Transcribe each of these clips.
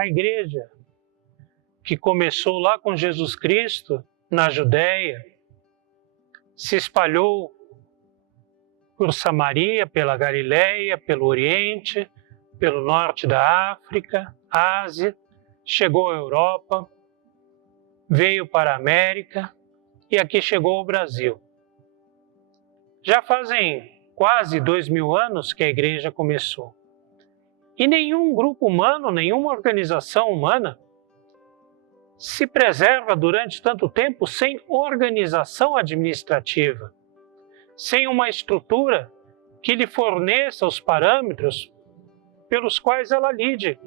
A igreja, que começou lá com Jesus Cristo, na Judéia, se espalhou por Samaria, pela Galileia, pelo Oriente, pelo norte da África, Ásia, chegou à Europa, veio para a América e aqui chegou ao Brasil. Já fazem quase 2000 anos que a igreja começou. E nenhum grupo humano, nenhuma organização humana se preserva durante tanto tempo sem organização administrativa, sem uma estrutura que lhe forneça os parâmetros pelos quais ela lide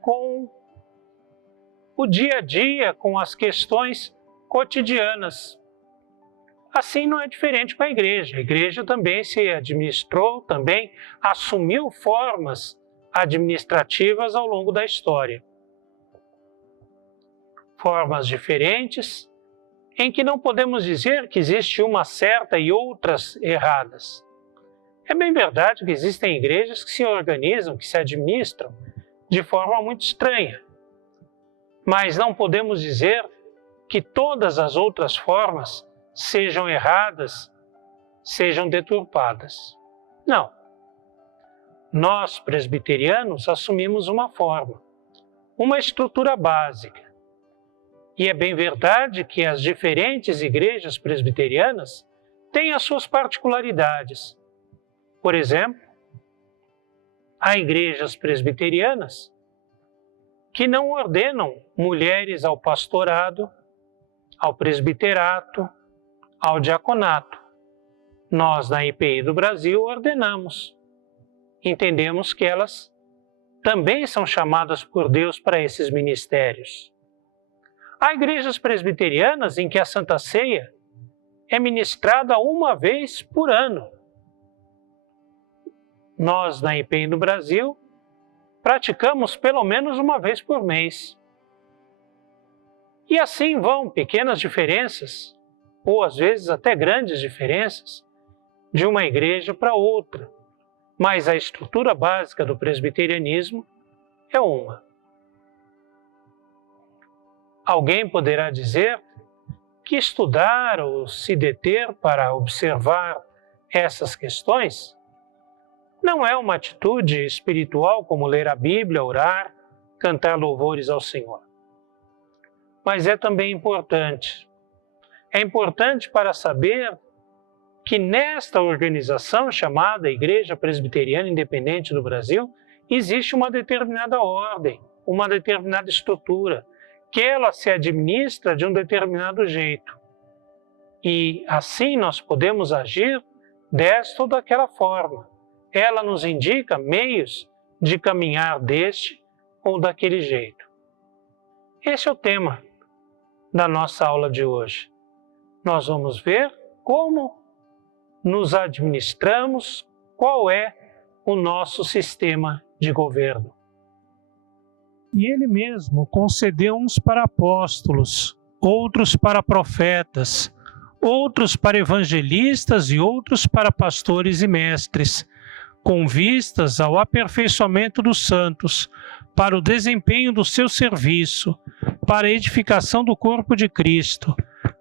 com o dia a dia, com as questões cotidianas. Assim não é diferente com a igreja. A igreja também se administrou, também assumiu formas administrativas ao longo da história. Formas diferentes, em que não podemos dizer que existe uma certa e outras erradas. É bem verdade que existem igrejas que se organizam, que se administram de forma muito estranha. Mas não podemos dizer que todas as outras formas sejam erradas, sejam deturpadas. Não. Nós, presbiterianos, assumimos uma forma, uma estrutura básica. E é bem verdade que as diferentes igrejas presbiterianas têm as suas particularidades. Por exemplo, há igrejas presbiterianas que não ordenam mulheres ao pastorado, ao presbiterato, ao diaconato. Nós, na IPI do Brasil, ordenamos. Entendemos que elas também são chamadas por Deus para esses ministérios. Há igrejas presbiterianas em que a Santa Ceia é ministrada uma vez por ano. Nós, na IPI do Brasil, praticamos pelo menos uma vez por mês. E assim vão pequenas diferenças, ou às vezes até grandes diferenças, de uma igreja para outra. Mas a estrutura básica do presbiterianismo é uma. Alguém poderá dizer que estudar ou se deter para observar essas questões não é uma atitude espiritual como ler a Bíblia, orar, cantar louvores ao Senhor. Mas é também importante. É importante para saber que nesta organização chamada Igreja Presbiteriana Independente do Brasil, existe uma determinada ordem, uma determinada estrutura, que ela se administra de um determinado jeito. E assim nós podemos agir desta ou daquela forma. Ela nos indica meios de caminhar deste ou daquele jeito. Esse é o tema da nossa aula de hoje. Nós vamos ver como nos administramos, qual é o nosso sistema de governo. E ele mesmo concedeu uns para apóstolos, outros para profetas, outros para evangelistas e outros para pastores e mestres, com vistas ao aperfeiçoamento dos santos, para o desempenho do seu serviço, para a edificação do corpo de Cristo,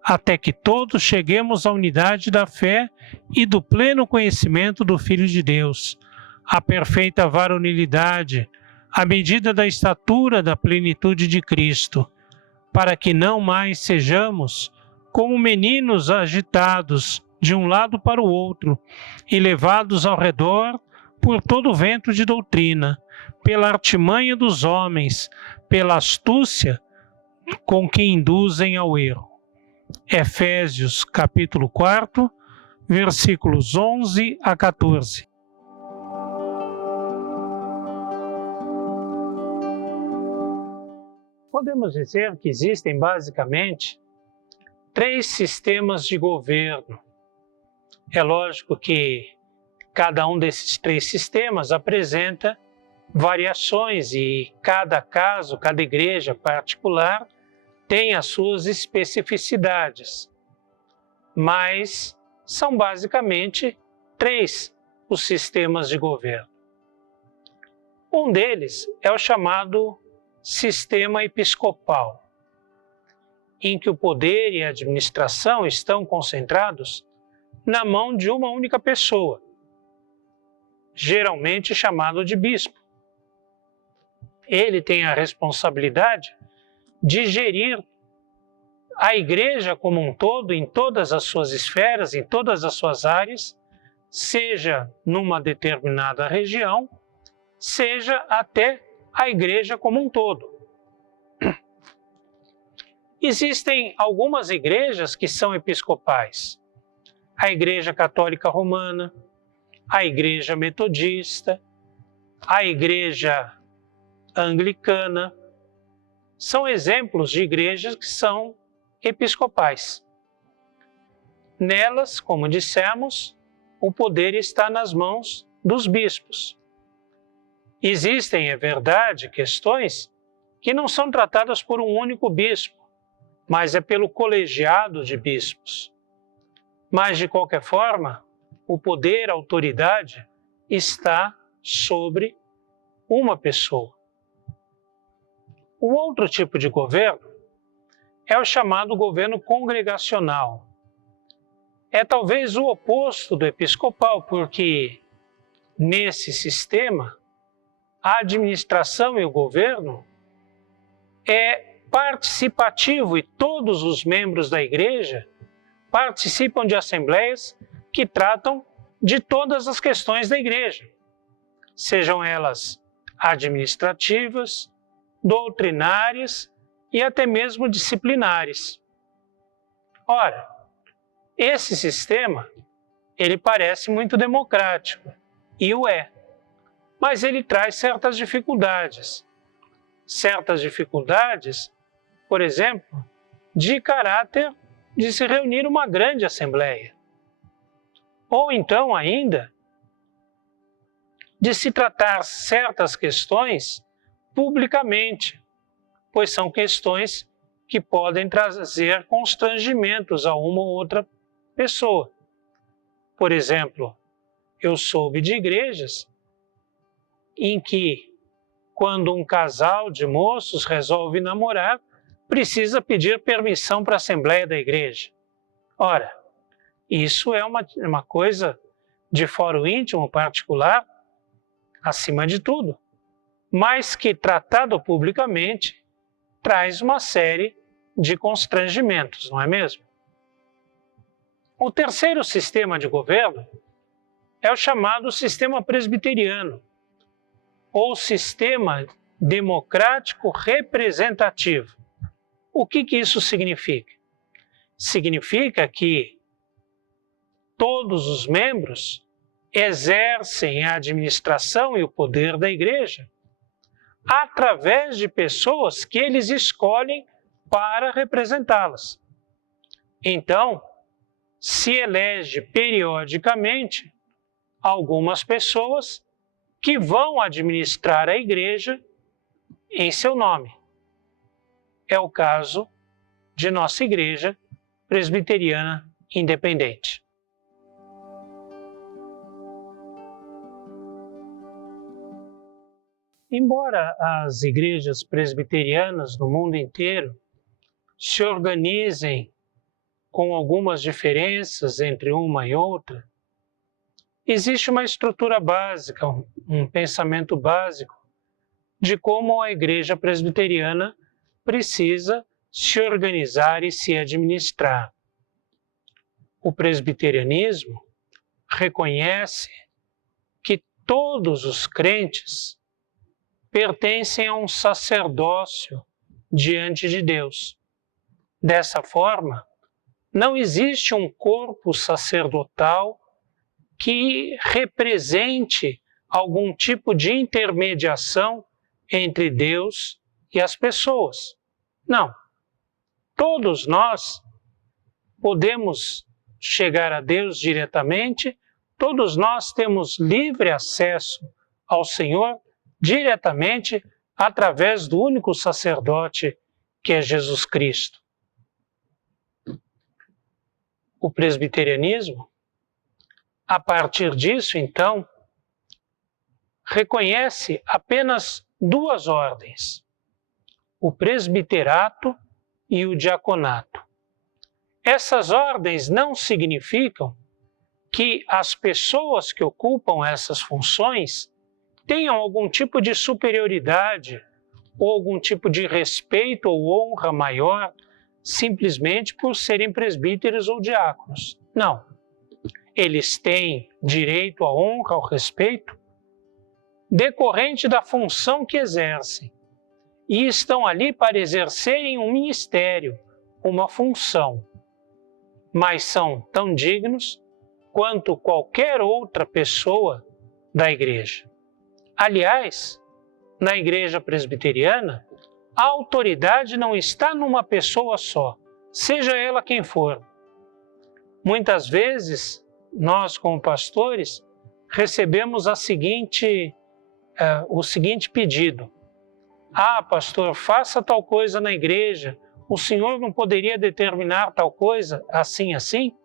até que todos cheguemos à unidade da fé e do pleno conhecimento do Filho de Deus, à perfeita varonilidade, à medida da estatura da plenitude de Cristo, para que não mais sejamos como meninos agitados de um lado para o outro e levados ao redor por todo o vento de doutrina, pela artimanha dos homens, pela astúcia com que induzem ao erro. Efésios, capítulo 4, versículos 11 a 14. Podemos dizer que existem basicamente 3 sistemas de governo. É lógico que cada um desses 3 sistemas apresenta variações e cada caso, cada igreja particular tem as suas especificidades. Mas são basicamente 3 os sistemas de governo. Um deles é o chamado sistema episcopal, em que o poder e a administração estão concentrados na mão de uma única pessoa, geralmente chamado de bispo. Ele tem a responsabilidade de gerir a igreja como um todo, em todas as suas esferas, em todas as suas áreas, seja numa determinada região, seja até a igreja como um todo. Existem algumas igrejas que são episcopais. A Igreja Católica Romana, a Igreja Metodista, a Igreja Anglicana, são exemplos de igrejas que são episcopais. Nelas, como dissemos, o poder está nas mãos dos bispos. Existem, é verdade, questões que não são tratadas por um único bispo, mas é pelo colegiado de bispos. Mas, de qualquer forma, o poder, a autoridade, está sobre uma pessoa. O outro tipo de governo é o chamado governo congregacional. É talvez o oposto do episcopal, porque nesse sistema, a administração e o governo é participativo e todos os membros da igreja participam de assembleias que tratam de todas as questões da igreja, sejam elas administrativas, doutrinárias e até mesmo disciplinares. Ora, esse sistema, ele parece muito democrático, e o é, mas ele traz certas dificuldades. Certas dificuldades, por exemplo, de caráter de se reunir uma grande assembleia. Ou então ainda, de se tratar certas questões publicamente, pois são questões que podem trazer constrangimentos a uma ou outra pessoa. Por exemplo, eu soube de igrejas em que, quando um casal de moços resolve namorar, precisa pedir permissão para a assembleia da igreja. Ora, isso é uma coisa de fórum íntimo, particular, acima de tudo, mas que, tratado publicamente, traz uma série de constrangimentos, não é mesmo? O terceiro sistema de governo é o chamado sistema presbiteriano, ou sistema democrático representativo. O que isso significa? Significa que todos os membros exercem a administração e o poder da igreja através de pessoas que eles escolhem para representá-las. Então, se elege periodicamente algumas pessoas que vão administrar a igreja em seu nome. É o caso de nossa Igreja Presbiteriana Independente. Embora as igrejas presbiterianas no mundo inteiro se organizem com algumas diferenças entre uma e outra, existe uma estrutura básica, um pensamento básico de como a igreja presbiteriana precisa se organizar e se administrar. O presbiterianismo reconhece que todos os crentes pertencem a um sacerdócio diante de Deus. Dessa forma, não existe um corpo sacerdotal que represente algum tipo de intermediação entre Deus e as pessoas. Não. Todos nós podemos chegar a Deus diretamente, todos nós temos livre acesso ao Senhor diretamente através do único sacerdote que é Jesus Cristo. O presbiterianismo, a partir disso, então, reconhece apenas duas ordens. o presbiterato e o diaconato. Essas ordens não significam que as pessoas que ocupam essas funções tenham algum tipo de superioridade ou algum tipo de respeito ou honra maior simplesmente por serem presbíteros ou diáconos. Não. Eles têm direito à honra, ao respeito, decorrente da função que exercem. E estão ali para exercerem um ministério, uma função. Mas são tão dignos quanto qualquer outra pessoa da igreja. Aliás, na igreja presbiteriana, a autoridade não está numa pessoa só, seja ela quem for. Muitas vezes, nós como pastores, recebemos o seguinte pedido: ah, pastor, faça tal coisa na igreja, o senhor não poderia determinar tal coisa assim, assim?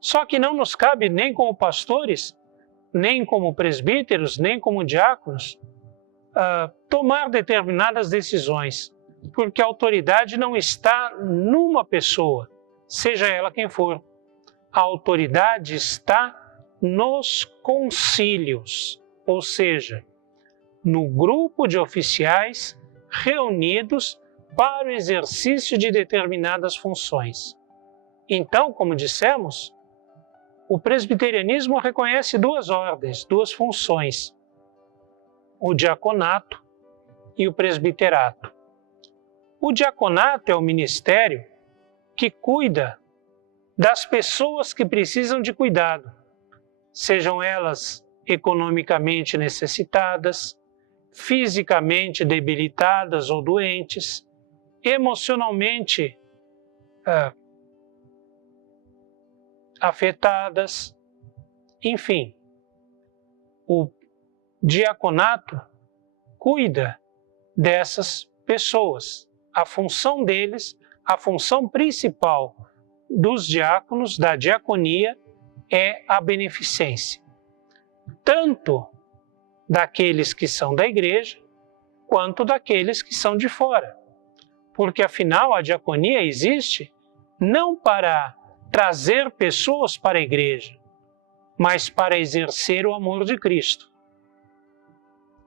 Só que não nos cabe nem como pastores, nem como presbíteros, nem como diáconos, tomar determinadas decisões, porque a autoridade não está numa pessoa, seja ela quem for. A autoridade está nos concílios, ou seja, no grupo de oficiais reunidos para o exercício de determinadas funções. Então, como dissemos, o presbiterianismo reconhece duas ordens, duas funções: o diaconato e o presbiterato. O diaconato é o ministério que cuida das pessoas que precisam de cuidado, sejam elas economicamente necessitadas, fisicamente debilitadas ou doentes, emocionalmente afetadas, enfim. O diaconato cuida dessas pessoas. A função deles, a função principal dos diáconos, da diaconia, é a beneficência. Tanto daqueles que são da igreja, quanto daqueles que são de fora. Porque, afinal, a diaconia existe não para trazer pessoas para a igreja, mas para exercer o amor de Cristo.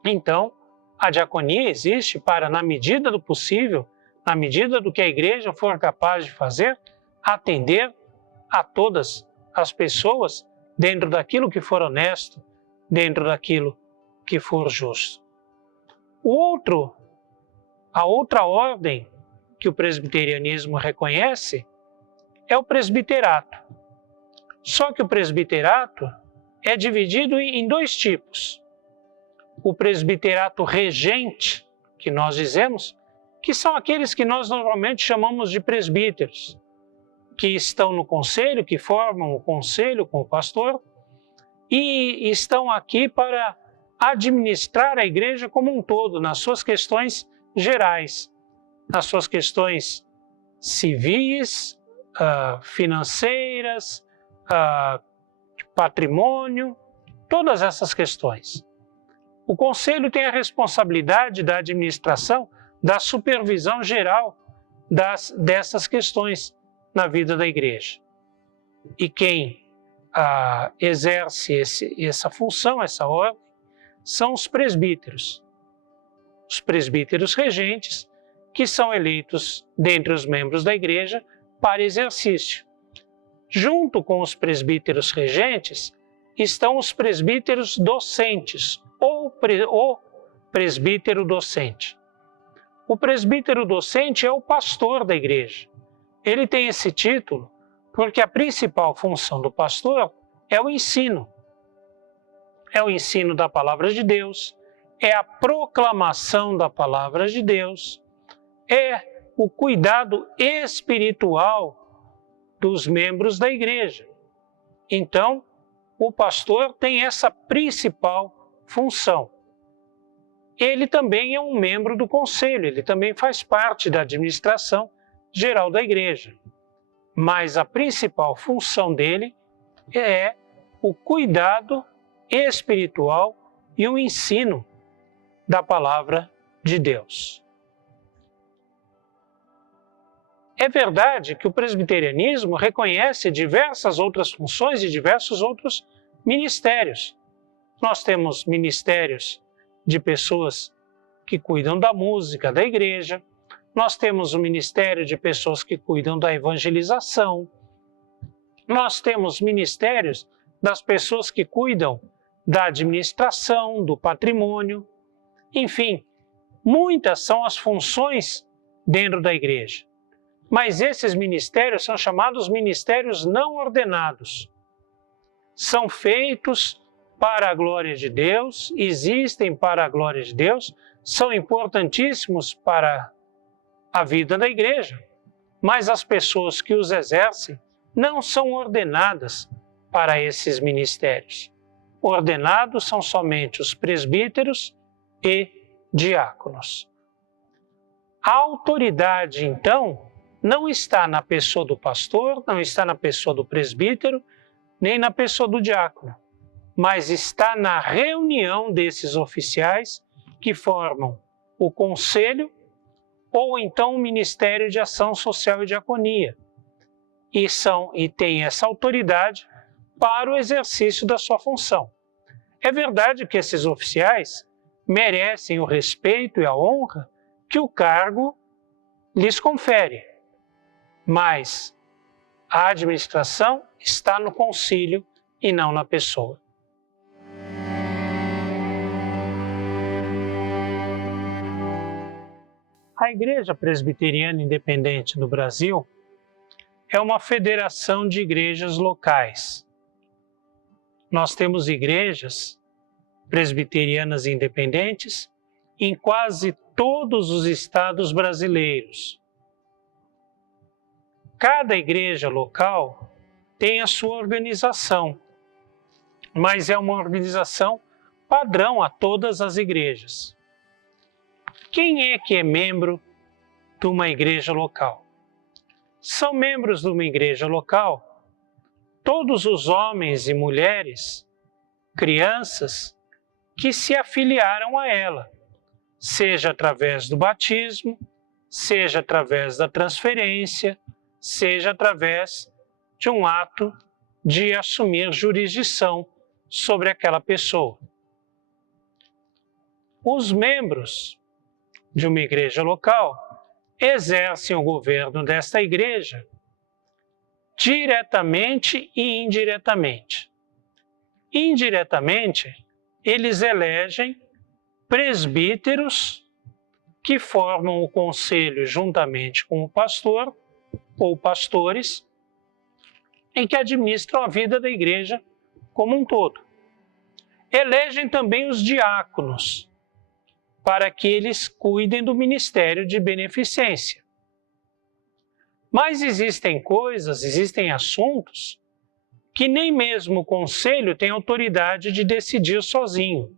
Então, a diaconia existe para, na medida do possível, na medida do que a igreja for capaz de fazer, atender a todas as pessoas dentro daquilo que for honesto, dentro daquilo que for justo. A outra ordem que o presbiterianismo reconhece é o presbiterato. Só que o presbiterato é dividido em dois tipos. O presbiterato regente, que nós dizemos, que são aqueles que nós normalmente chamamos de presbíteros, que estão no conselho, que formam o conselho com o pastor e estão aqui para administrar a igreja como um todo, nas suas questões gerais, nas suas questões civis, financeiras, de patrimônio, todas essas questões. O conselho tem a responsabilidade da administração, da supervisão geral dessas questões na vida da igreja. E quem exerce essa função, essa ordem, são os presbíteros. Os presbíteros regentes, que são eleitos dentre os membros da igreja para exercício. Junto com os presbíteros regentes estão os presbíteros docentes, ou presbítero docente. O presbítero docente é o pastor da igreja. Ele tem esse título porque a principal função do pastor é o ensino. É o ensino da palavra de Deus, é a proclamação da palavra de Deus, é o cuidado espiritual dos membros da igreja. Então, o pastor tem essa principal função. Ele também é um membro do conselho, ele também faz parte da administração geral da igreja. Mas a principal função dele é o cuidado espiritual e o ensino da palavra de Deus. É verdade que o presbiterianismo reconhece diversas outras funções e diversos outros ministérios. Nós temos ministérios de pessoas que cuidam da música da igreja, nós temos o ministério de pessoas que cuidam da evangelização, nós temos ministérios das pessoas que cuidam da administração, do patrimônio, enfim, muitas são as funções dentro da igreja. Mas esses ministérios são chamados ministérios não ordenados. São feitos para a glória de Deus, existem para a glória de Deus, são importantíssimos para a vida da igreja, mas as pessoas que os exercem não são ordenadas para esses ministérios. Ordenados são somente os presbíteros e diáconos. A autoridade, então, não está na pessoa do pastor, não está na pessoa do presbítero, nem na pessoa do diácono, mas está na reunião desses oficiais que formam o conselho ou então o Ministério de Ação Social e Diaconia, e têm essa autoridade para o exercício da sua função. É verdade que esses oficiais merecem o respeito e a honra que o cargo lhes confere, mas a administração está no concílio e não na pessoa. A Igreja Presbiteriana Independente do Brasil é uma federação de igrejas locais. Nós temos igrejas presbiterianas independentes em quase todos os estados brasileiros. Cada igreja local tem a sua organização, mas é uma organização padrão a todas as igrejas. Quem é que é membro de uma igreja local? São membros de uma igreja local todos os homens e mulheres, crianças, que se afiliaram a ela, seja através do batismo, seja através da transferência, seja através de um ato de assumir jurisdição sobre aquela pessoa. Os membros de uma igreja local exercem o governo desta igreja diretamente e indiretamente. Indiretamente, eles elegem presbíteros que formam o conselho juntamente com o pastor ou pastores e que administram a vida da igreja como um todo. Elegem também os diáconos para que eles cuidem do ministério de beneficência. Mas existem coisas, existem assuntos que nem mesmo o conselho tem autoridade de decidir sozinho.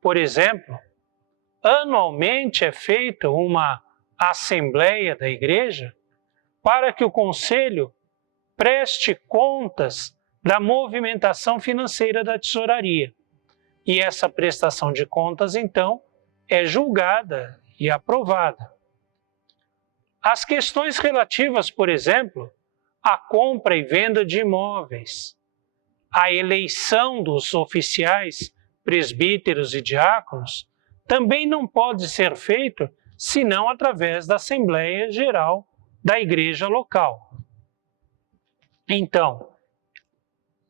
Por exemplo, anualmente é feita uma assembleia da igreja para que o conselho preste contas da movimentação financeira da tesouraria. E essa prestação de contas, então, é julgada e aprovada. As questões relativas, por exemplo, à compra e venda de imóveis, à eleição dos oficiais, presbíteros e diáconos, também não pode ser feito senão através da Assembleia Geral da igreja local. Então,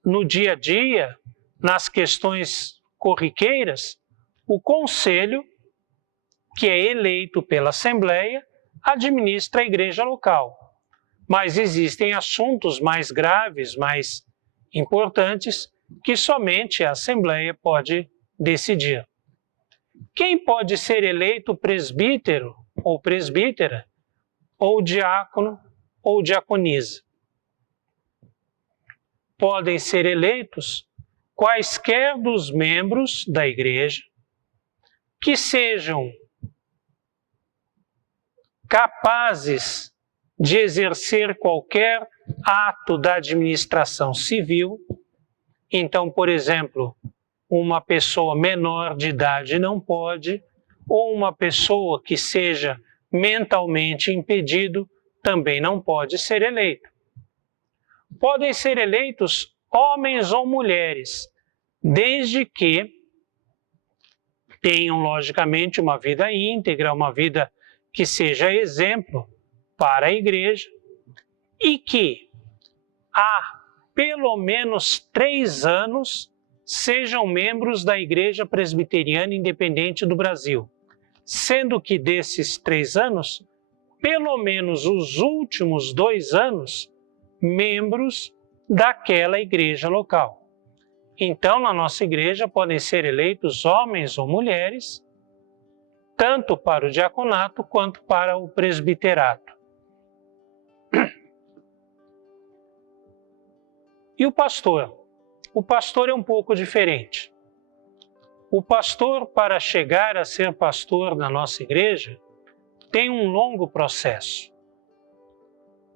no dia a dia, nas questões corriqueiras, o conselho, que é eleito pela Assembleia, administra a igreja local. Mas existem assuntos mais graves, mais importantes, que somente a Assembleia pode decidir. Quem pode ser eleito presbítero ou presbítera, ou diácono ou diaconisa? Podem ser eleitos quaisquer dos membros da igreja que sejam capazes de exercer qualquer ato da administração civil. Então, por exemplo, uma pessoa menor de idade não pode, ou uma pessoa que seja mentalmente impedido também não pode ser eleito. Podem ser eleitos homens ou mulheres, desde que tenham, logicamente, uma vida íntegra, uma vida que seja exemplo para a igreja e que há pelo menos 3 anos sejam membros da Igreja Presbiteriana Independente do Brasil, sendo que desses 3 anos, pelo menos os últimos 2 anos, membros daquela igreja local. Então, na nossa igreja podem ser eleitos homens ou mulheres, tanto para o diaconato quanto para o presbiterato. E o pastor? O pastor é um pouco diferente. O pastor, para chegar a ser pastor na nossa igreja, tem um longo processo.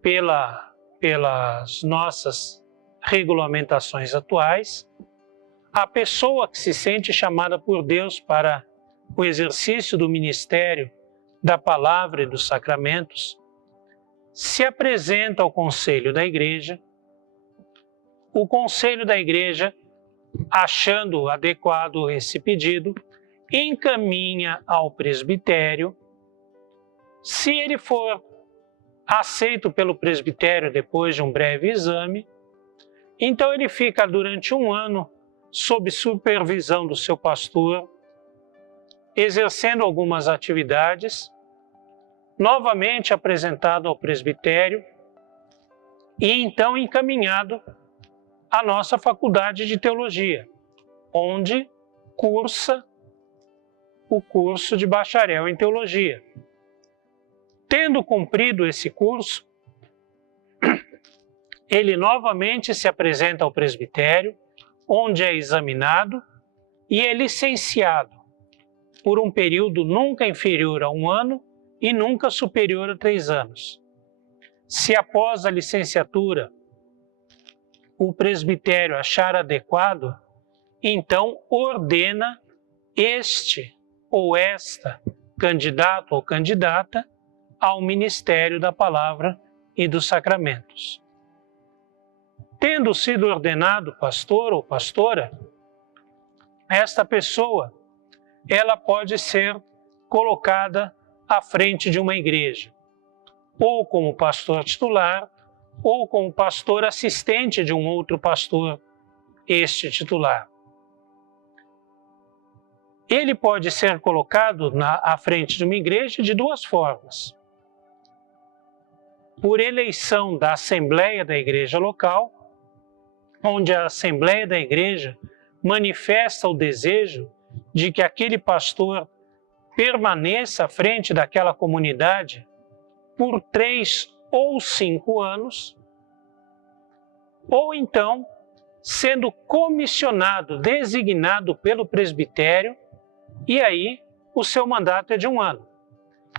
Pelas nossas regulamentações atuais, a pessoa que se sente chamada por Deus para o exercício do ministério da palavra e dos sacramentos se apresenta ao conselho da igreja. O conselho da igreja, achando adequado esse pedido, encaminha ao presbitério. Se ele for aceito pelo presbitério depois de um breve exame, então ele fica durante 1 ano sob supervisão do seu pastor, exercendo algumas atividades, novamente apresentado ao presbitério e então encaminhado à nossa faculdade de teologia, onde cursa o curso de bacharel em teologia. Tendo cumprido esse curso, ele novamente se apresenta ao presbitério, onde é examinado e é licenciado por um período nunca inferior a 1 ano e nunca superior a 3 anos. Se após a licenciatura o presbitério achar adequado, então ordena este ou esta candidato ou candidata ao ministério da palavra e dos sacramentos. Tendo sido ordenado pastor ou pastora, esta pessoa, ela pode ser colocada à frente de uma igreja, ou como pastor titular, ou como pastor assistente de um outro pastor, este titular. Ele pode ser colocado à frente de uma igreja de 2 formas. Por eleição da Assembleia da Igreja local, onde a Assembleia da Igreja manifesta o desejo de que aquele pastor permaneça à frente daquela comunidade por 3 ou 5 anos, ou então sendo comissionado, designado pelo presbitério, e aí o seu mandato é de 1 ano.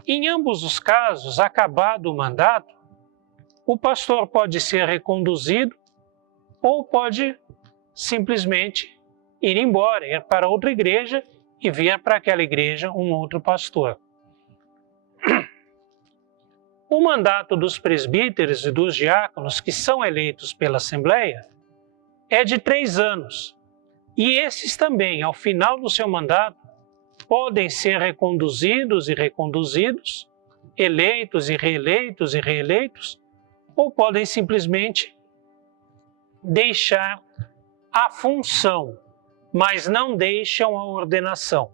Em ambos os casos, acabado o mandato, o pastor pode ser reconduzido ou pode simplesmente ir embora, ir para outra igreja e vir para aquela igreja um outro pastor. O mandato dos presbíteros e dos diáconos que são eleitos pela Assembleia é de 3 anos. E esses também, ao final do seu mandato, podem ser reconduzidos e reconduzidos, eleitos e reeleitos, ou podem simplesmente deixar a função, mas não deixam a ordenação.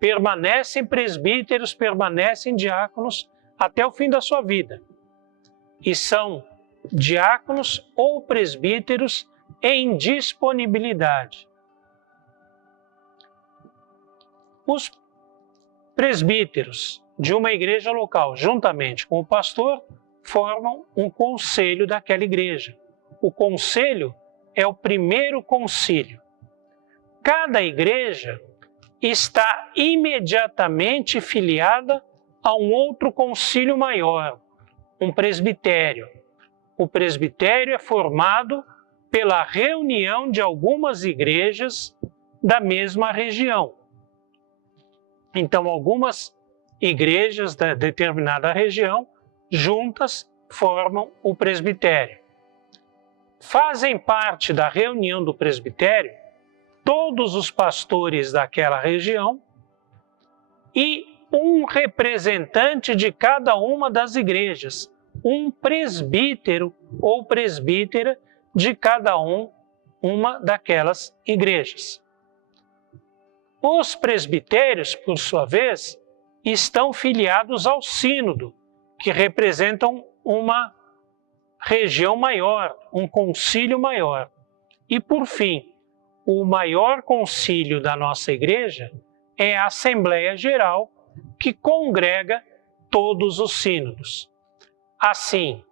Permanecem presbíteros, permanecem diáconos até o fim da sua vida. E são diáconos ou presbíteros em disponibilidade. Os presbíteros de uma igreja local, juntamente com o pastor, formam um conselho daquela igreja. O conselho é o primeiro concílio. Cada igreja está imediatamente filiada a um outro concílio maior, um presbitério. O presbitério é formado pela reunião de algumas igrejas da mesma região. Então, algumas igrejas da determinada região, juntas, formam o presbitério. Fazem parte da reunião do presbitério todos os pastores daquela região e um representante de cada uma das igrejas, um presbítero ou presbítera de cada uma daquelas igrejas. Os presbitérios, por sua vez, estão filiados ao sínodo, que representam uma região maior, um concílio maior. E, por fim, o maior concílio da nossa igreja é a Assembleia Geral, que congrega todos os sínodos. Assim,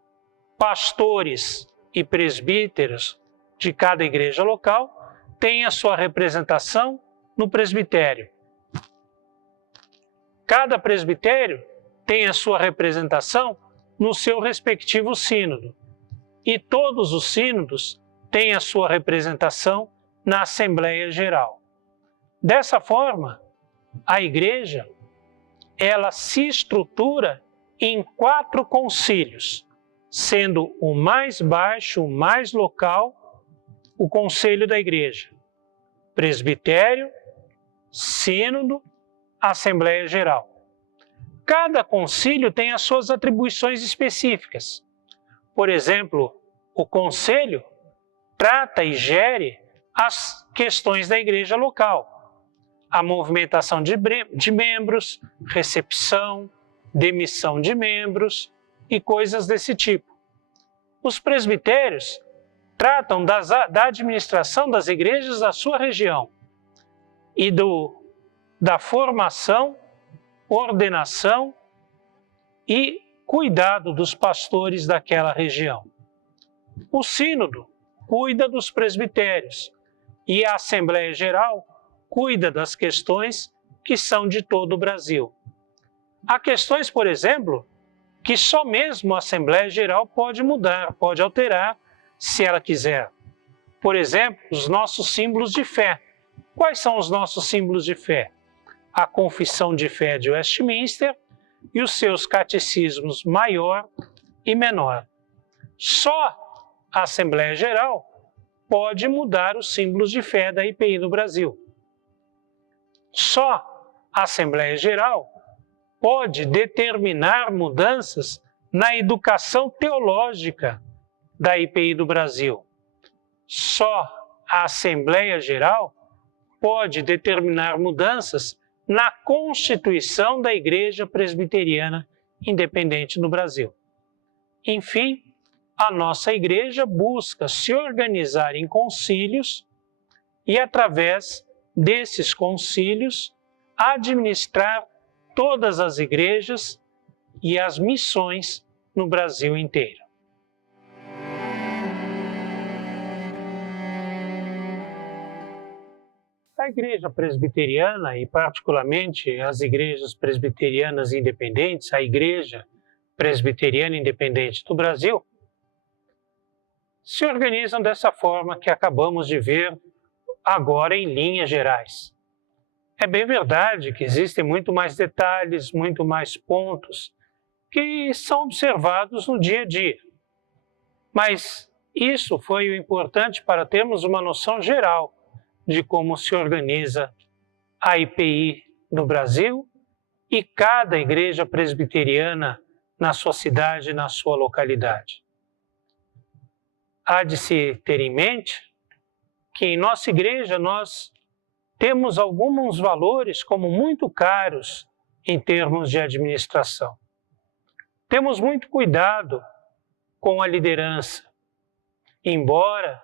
pastores e presbíteros de cada igreja local têm a sua representação no presbitério. Cada presbitério tem a sua representação no seu respectivo sínodo. E todos os sínodos têm a sua representação na Assembleia Geral. Dessa forma, a igreja, ela se estrutura em 4 concílios, sendo o mais baixo, o mais local, o conselho da igreja: presbitério, sínodo, Assembleia Geral. Cada concílio tem as suas atribuições específicas. Por exemplo, o conselho trata e gere as questões da igreja local. A movimentação de membros, recepção, demissão de membros e coisas desse tipo. Os presbitérios tratam da administração das igrejas da sua região e da formação, ordenação e cuidado dos pastores daquela região. O sínodo cuida dos presbitérios e a Assembleia Geral cuida das questões que são de todo o Brasil. Há questões, por exemplo, que só mesmo a Assembleia Geral pode mudar, pode alterar, se ela quiser. Por exemplo, os nossos símbolos de fé. Quais são os nossos símbolos de fé? A Confissão de Fé de Westminster e os seus catecismos maior e menor. Só a Assembleia Geral pode mudar os símbolos de fé da IPI no Brasil. Só a Assembleia Geral pode determinar mudanças na educação teológica da IPI do Brasil. Só a Assembleia Geral pode determinar mudanças na Constituição da Igreja Presbiteriana Independente no Brasil. Enfim, a nossa igreja busca se organizar em concílios e, através desses concílios, administrar todas as igrejas e as missões no Brasil inteiro. A Igreja Presbiteriana, e particularmente as igrejas presbiterianas independentes, a Igreja Presbiteriana Independente do Brasil, se organizam dessa forma que acabamos de ver agora em linhas gerais. É bem verdade que existem muito mais detalhes, muito mais pontos que são observados no dia a dia. Mas isso foi o importante para termos uma noção geral de como se organiza a IPI no Brasil e cada igreja presbiteriana na sua cidade, na sua localidade. Há de se ter em mente que em nossa igreja nós temos alguns valores como muito caros em termos de administração. Temos muito cuidado com a liderança, embora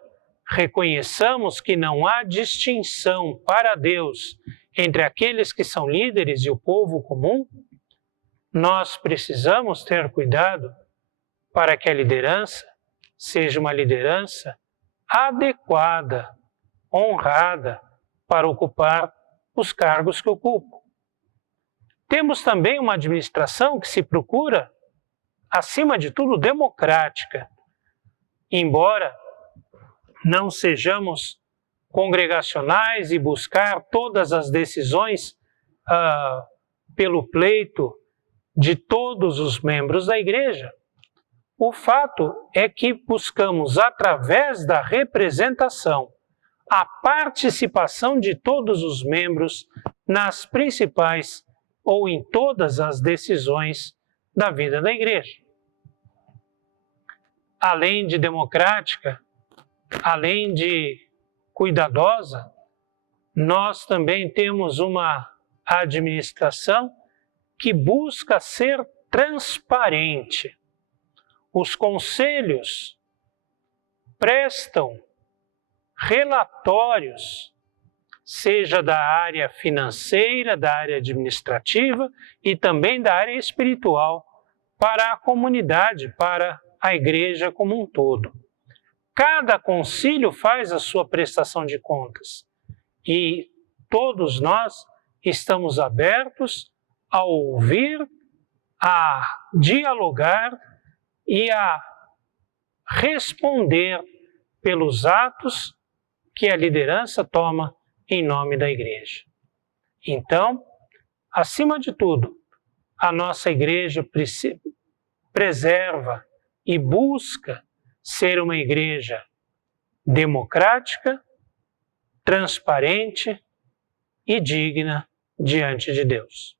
reconheçamos que não há distinção para Deus entre aqueles que são líderes e o povo comum. Nós precisamos ter cuidado para que a liderança seja uma liderança adequada, honrada, para ocupar os cargos que ocupam. Temos também uma administração que se procura, acima de tudo, democrática. Embora não sejamos congregacionais e buscar todas as decisões pelo pleito de todos os membros da igreja, O fato é que buscamos, através da representação, a participação de todos os membros nas principais ou em todas as decisões da vida da igreja. Além de democrática, além de cuidadosa, nós também temos uma administração que busca ser transparente. Os conselhos prestam relatórios, seja da área financeira, da área administrativa e também da área espiritual, para a comunidade, para a igreja como um todo. Cada concílio faz a sua prestação de contas e todos nós estamos abertos a ouvir, a dialogar e a responder pelos atos que a liderança toma em nome da igreja. Então, acima de tudo, a nossa igreja preserva e busca ser uma igreja democrática, transparente e digna diante de Deus.